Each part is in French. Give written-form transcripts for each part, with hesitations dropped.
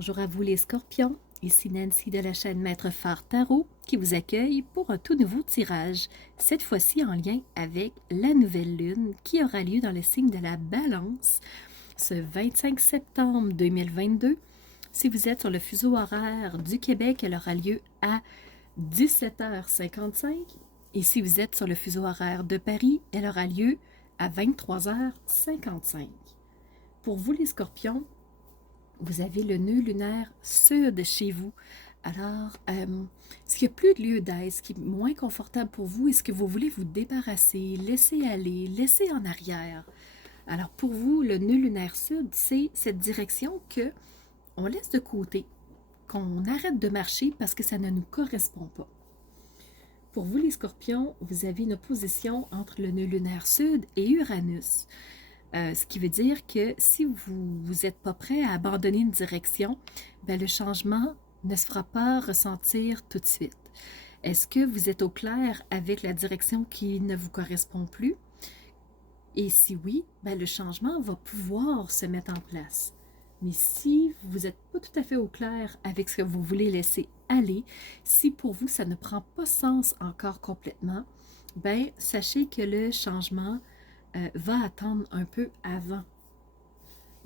Bonjour à vous les scorpions, ici Nancy de la chaîne Maître Phare Tarot qui vous accueille pour un tout nouveau tirage, cette fois-ci en lien avec la nouvelle lune qui aura lieu dans le signe de la Balance ce 25 septembre 2022. Si vous êtes sur le fuseau horaire du Québec, elle aura lieu à 17h55 et si vous êtes sur le fuseau horaire de Paris, elle aura lieu à 23h55. Pour vous les scorpions, vous avez le nœud lunaire sud chez vous. Alors, est-ce qu'il n'y a plus de lieu d'être, ce qui est moins confortable pour vous? Est-ce que vous voulez vous débarrasser, laisser aller, laisser en arrière? Alors, pour vous, le nœud lunaire sud, c'est cette direction que on laisse de côté, qu'on arrête de marcher parce que ça ne nous correspond pas. Pour vous, les scorpions, vous avez une opposition entre le nœud lunaire sud et Uranus. Ce qui veut dire que si vous n'êtes pas prêt à abandonner une direction, ben le changement ne se fera pas ressentir tout de suite. Est-ce que vous êtes au clair avec la direction qui ne vous correspond plus? Et si oui, ben le changement va pouvoir se mettre en place. Mais si vous n'êtes pas tout à fait au clair avec ce que vous voulez laisser aller, si pour vous ça ne prend pas sens encore complètement, ben sachez que le changement va attendre un peu avant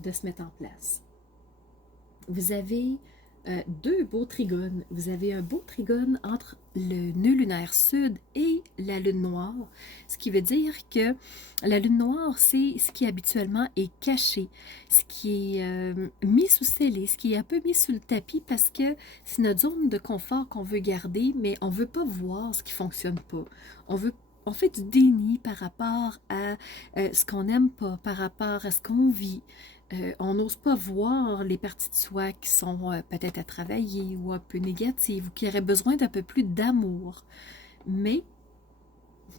de se mettre en place. Vous avez deux beaux trigones. Vous avez un beau trigone entre le nœud lunaire sud et la lune noire, ce qui veut dire que la lune noire, c'est ce qui habituellement est caché, ce qui est mis sous scellé, ce qui est un peu mis sous le tapis parce que c'est notre zone de confort qu'on veut garder, mais on ne veut pas voir ce qui ne fonctionne pas. On fait du déni par rapport à ce qu'on n'aime pas, par rapport à ce qu'on vit. On n'ose pas voir les parties de soi qui sont peut-être à travailler ou un peu négatives ou qui auraient besoin d'un peu plus d'amour. Mais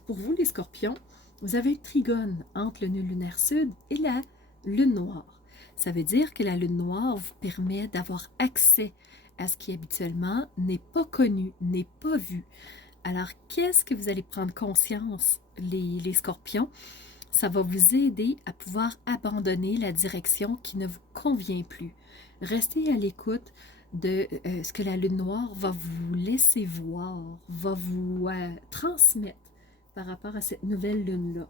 pour vous, les scorpions, vous avez un trigone entre le nœud lunaire sud et la lune noire. Ça veut dire que la lune noire vous permet d'avoir accès à ce qui habituellement n'est pas connu, n'est pas vu. Alors, qu'est-ce que vous allez prendre conscience, les scorpions? Ça va vous aider à pouvoir abandonner la direction qui ne vous convient plus. Restez à l'écoute de ce que la lune noire va vous laisser voir, va vous transmettre par rapport à cette nouvelle lune-là.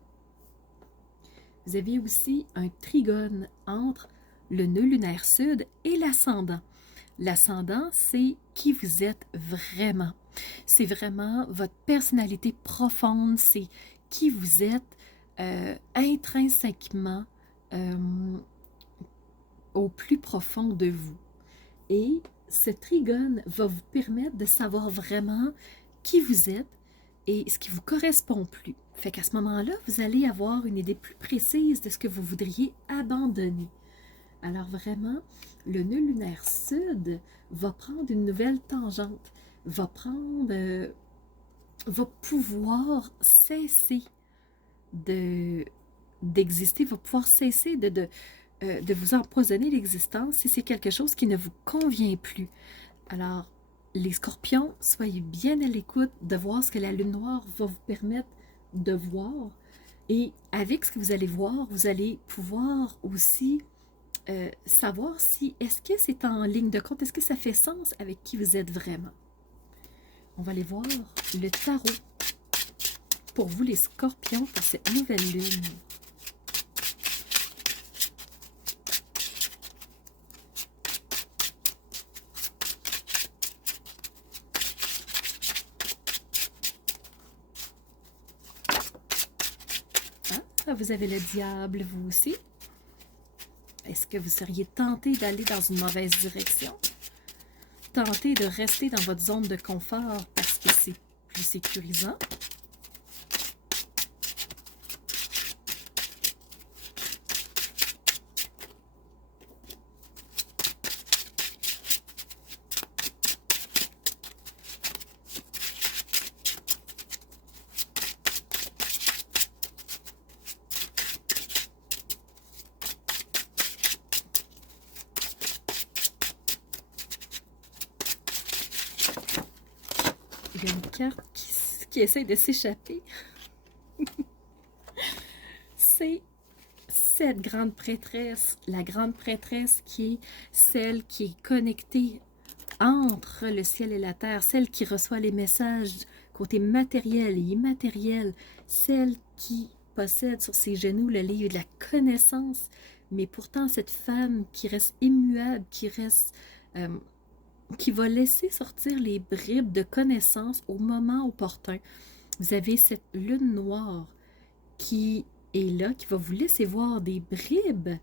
Vous avez aussi un trigone entre le nœud lunaire sud et l'ascendant. L'ascendant, c'est qui vous êtes vraiment. C'est vraiment votre personnalité profonde, c'est qui vous êtes intrinsèquement au plus profond de vous. Et ce trigone va vous permettre de savoir vraiment qui vous êtes et ce qui vous correspond plus. Fait qu'à ce moment-là, vous allez avoir une idée plus précise de ce que vous voudriez abandonner. Alors vraiment, le nœud lunaire sud va prendre une nouvelle tangente, va pouvoir cesser d'exister, va pouvoir cesser de vous empoisonner l'existence si c'est quelque chose qui ne vous convient plus. Alors, les scorpions, soyez bien à l'écoute de voir ce que la lune noire va vous permettre de voir. Et avec ce que vous allez voir, vous allez pouvoir aussi savoir si, est-ce que c'est en ligne de compte, est-ce que ça fait sens avec qui vous êtes vraiment. On va aller voir le tarot pour vous les scorpions pour cette nouvelle lune. Ah, vous avez le diable, vous aussi. Est-ce que vous seriez tenté d'aller dans une mauvaise direction? Tenté de rester dans votre zone de confort parce que c'est plus sécurisant? Il y a une carte qui essaie de s'échapper. C'est cette grande prêtresse, la grande prêtresse qui est celle qui est connectée entre le ciel et la terre, celle qui reçoit les messages côté matériel et immatériel, celle qui possède sur ses genoux le livre de la connaissance, mais pourtant cette femme qui reste immuable, qui va laisser sortir les bribes de connaissance au moment opportun. Vous avez cette lune noire qui est là, qui va vous laisser voir des bribes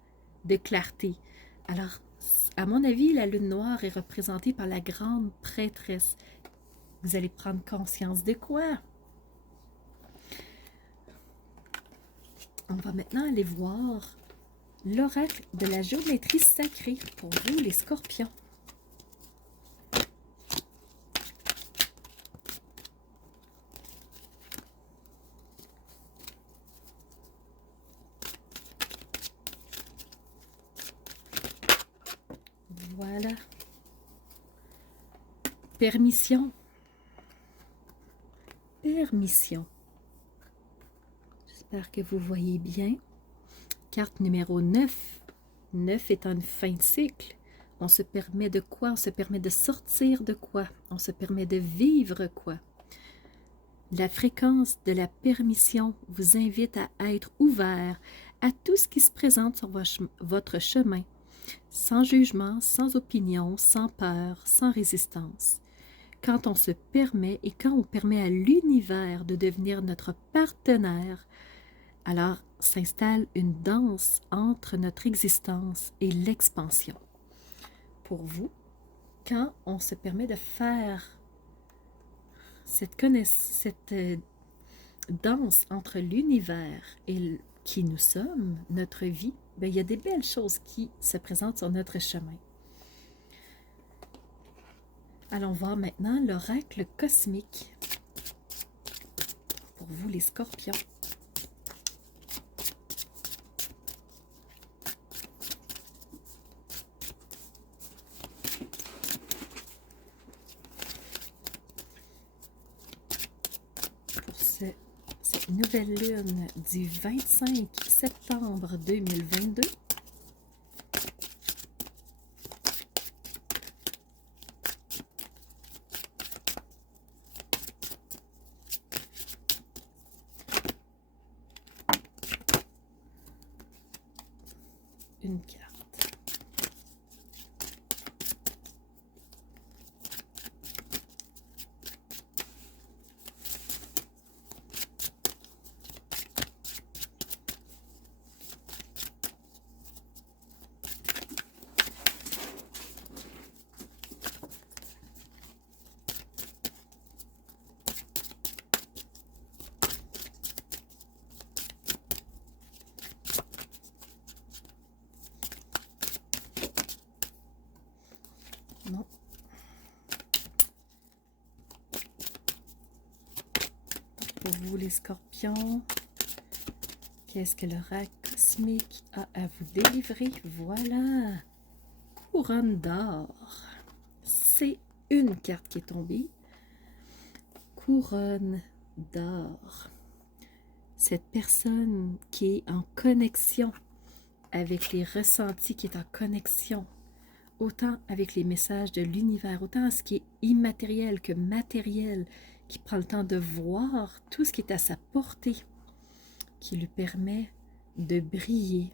de clarté. Alors, à mon avis, la lune noire est représentée par la grande prêtresse. Vous allez prendre conscience de quoi? On va maintenant aller voir l'oracle de la géométrie sacrée pour vous, les scorpions. Voilà. Permission. Permission. J'espère que vous voyez bien. Carte numéro 9. 9 étant une fin de cycle. On se permet de quoi? On se permet de sortir de quoi? On se permet de vivre quoi? La fréquence de la permission vous invite à être ouvert à tout ce qui se présente sur votre chemin, sans jugement, sans opinion, sans peur, sans résistance. Quand on se permet et quand on permet à l'univers de devenir notre partenaire, alors s'installe une danse entre notre existence et l'expansion. Pour vous, quand on se permet de faire cette danse entre l'univers et qui nous sommes, notre vie, bien, il y a des belles choses qui se présentent sur notre chemin. Allons voir maintenant l'oracle cosmique pour vous les scorpions. Pour cette nouvelle lune du 25 septembre 2022. Une carte. Non. Pour vous les scorpions, qu'est-ce que l'oracle cosmique a à vous délivrer? Voilà, couronne d'or. C'est une carte qui est tombée. Couronne d'or. Cette personne qui est en connexion avec les ressentis, qui est en connexion autant avec les messages de l'univers, autant ce qui est immatériel que matériel, qui prend le temps de voir tout ce qui est à sa portée, qui lui permet de briller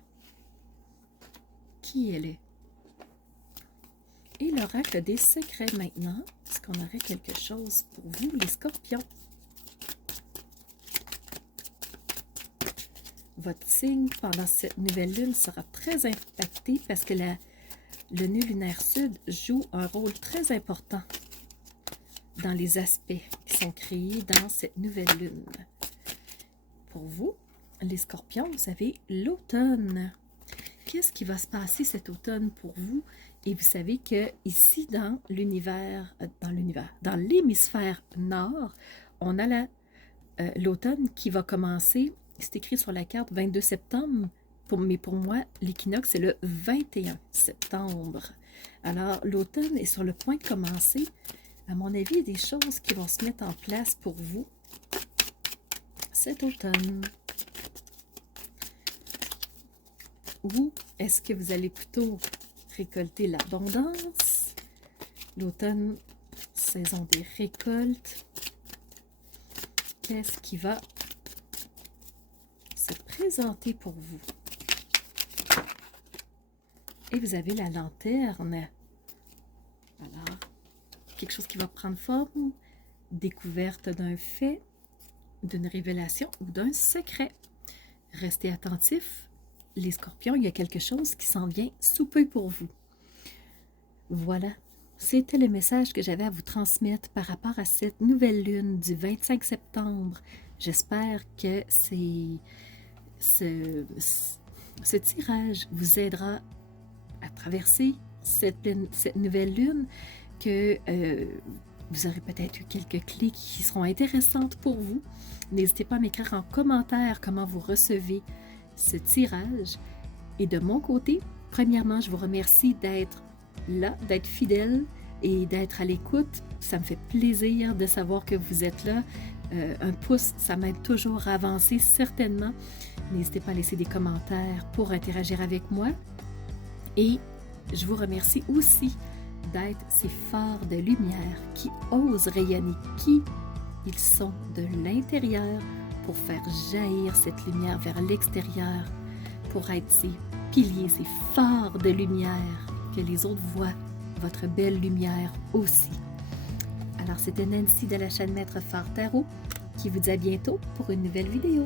qui elle est. Et l'oracle des secrets maintenant, est-ce qu'on aurait quelque chose pour vous, les scorpions? Votre signe pendant cette nouvelle lune sera très impacté parce que le nœud lunaire sud joue un rôle très important dans les aspects qui sont créés dans cette nouvelle lune. Pour vous, les scorpions, vous avez l'automne. Qu'est-ce qui va se passer cet automne pour vous? Et vous savez que ici dans l'hémisphère nord, on a l'automne qui va commencer, c'est écrit sur la carte 22 septembre, mais pour moi, l'équinoxe, c'est le 21 septembre. Alors, l'automne est sur le point de commencer. À mon avis, il y a des choses qui vont se mettre en place pour vous cet automne. Ou est-ce que vous allez plutôt récolter l'abondance? L'automne, saison des récoltes. Qu'est-ce qui va se présenter pour vous? Et vous avez la lanterne. Alors, quelque chose qui va prendre forme, découverte d'un fait, d'une révélation ou d'un secret. Restez attentifs. Les scorpions, il y a quelque chose qui s'en vient sous peu pour vous. Voilà, c'était le message que j'avais à vous transmettre par rapport à cette nouvelle lune du 25 septembre. J'espère que ce tirage vous aidera à traverser cette nouvelle lune, que vous aurez peut-être eu quelques clés qui seront intéressantes pour vous. N'hésitez pas à m'écrire en commentaire comment vous recevez ce tirage. Et de mon côté, premièrement, je vous remercie d'être là, d'être fidèle et d'être à l'écoute. Ça me fait plaisir de savoir que vous êtes là. Un pouce, ça m'aide toujours à avancer, certainement. N'hésitez pas à laisser des commentaires pour interagir avec moi. Et je vous remercie aussi d'être ces phares de lumière qui osent rayonner, qui ils sont de l'intérieur pour faire jaillir cette lumière vers l'extérieur, pour être ces piliers, ces phares de lumière, que les autres voient votre belle lumière aussi. Alors, c'était Nancy de la chaîne Maître Phare Tarot qui vous dit à bientôt pour une nouvelle vidéo.